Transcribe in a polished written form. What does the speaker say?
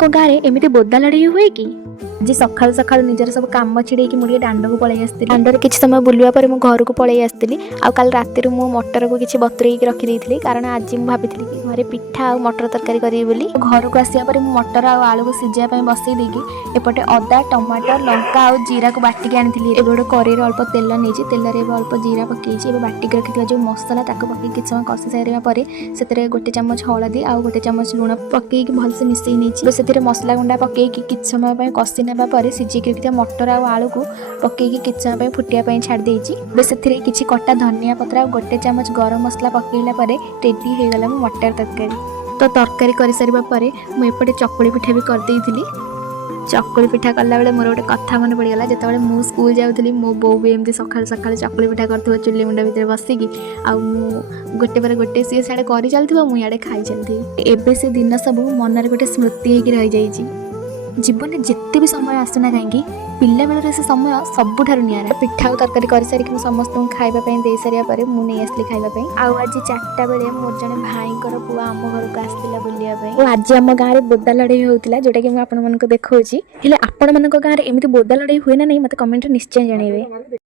गाँव में एमती बोदा लड़ाई हुए कि जी सकाल सकाल निजर सब कम छिड़े मुझे दांड को पलि आसती दांडे किसी समय बुलवा पर घर को पलि आसती आल राति मु मटर को किसी बतुरेक रखी कारण आज मुझे भाभी कि घरे पिठा और मटर तरकारी करी घर को आसा मटर और आलू को सीझाई बसई देकी एपटे अदा टमाटर लंका और जीरा को बाटिक आनी गोटे कड़े अल्प तेल नहीं तेल अल्प जीरा पकई बाटिक रखी जो मसला पकई किसी समय कषि सारापर से गोटे चामच हलदी आ गोटे चामच लुण पकई भलसे मिसई नहीं से मसला गुंडा पकई किसी समय कषि नापर सीझिक रखिया मटर आ आलू को पकईकि किसी समय फुटिया छाड़ी से किसी कटा धनिया पत्र आ गोटे चामच गरम मसला पकईला रेडी हो गला मटर तरकारी। तो तरकारी कर सारा पर मुझे चकुली पिठा भी करदेली चकुली पिठा कला बेले मोर गोटे कथा मन पड़गला जो मुझे स्कूल जाऊँगी मो बो भी एमती सका सका चकुली पिठा कर चुली मुंडा भितर बसिकी गोटे पर गोटे सी साड़े कर चलती मुझे खाई चलती एबे से दिन सब मनरे गोटे स्मृति होगी रही जाइए जीवन में जिते भी समय आसना कहीं पिला बेलर से समय सबुठ निरा पिठा और तरकारी कर सारिक समस्त खावाई दे सारापर मुझे आसली खावाई आज 4टा बेले मोर जड़े भाई पु आम घर को आसला बुलायाई आज आम गाँव में बोदा लड़ाई होता जोटा कि मुझे देखा आपण गाँव में एमती बोदा लड़ाई हुए ना नहीं मत कमेंट निश्चय जनइबे।